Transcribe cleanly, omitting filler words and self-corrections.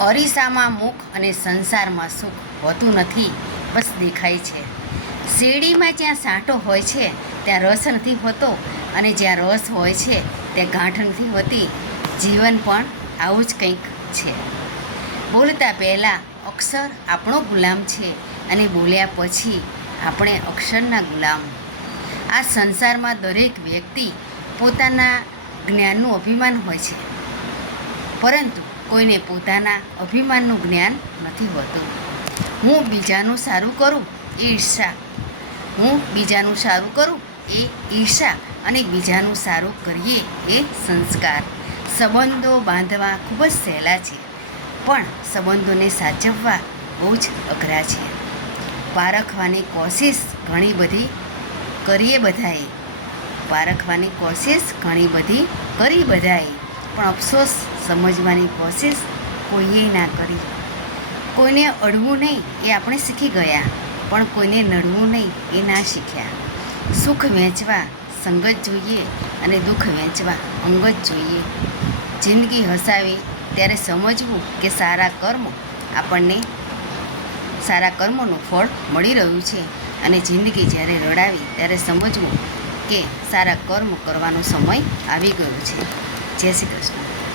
અરીસામાં મુખ અને સંસારમાં સુખ હોતું નથી, બસ દેખાય છે. શેરડીમાં જ્યાં સાંટો હોય છે ત્યાં રસ નથી હોતો, અને જ્યાં રસ હોય છે ત્યાં ગાંઠ નથી હોતી. જીવન પણ આવું જ કંઈક છે. બોલતા પહેલાં અક્ષર આપણો ગુલામ છે, અને બોલ્યા પછી આપણે અક્ષરના ગુલામ. આ સંસારમાં દરેક વ્યક્તિ પોતાના જ્ઞાનનું અભિમાન હોય છે, પરંતુ કોઈને પોતાના અભિમાનનું જ્ઞાન નથી હોતું. હું બીજાનું સારું કરું એ ઈર્ષા, હું બીજાનું સારું કરું એ ઈર્ષા, અને બીજાનું સારું કરીએ એ સંસ્કાર. સંબંધો બાંધવા ખૂબ જ સહેલા છે, પણ સંબંધોને સાચવવા બહુ જ અઘરા છે. પારખવાની કોશિશ ઘણી બધી કરીએ બધાએ, પારખવાની કોશિશ ઘણી બધી કરી બધાએ, પણ અફસોસ સમજવાની કોશિશ કોઈએ ના કરી. કોઈને અડવું નહીં એ આપણે શીખી ગયા, પણ કોઈને નડવું નહીં એ ના શીખ્યા. સુખ વહેંચવા સંગત જોઈએ, અને દુઃખ વહેંચવા અંગત જોઈએ. જિંદગી હસાવી ત્યારે સમજવું કે સારા કર્મોનું ફળ મળી રહ્યું છે, અને જિંદગી જ્યારે રડાવી ત્યારે સમજવું કે સારા કર્મ કરવાનો સમય આવી ગયો છે. જય શ્રી કૃષ્ણ.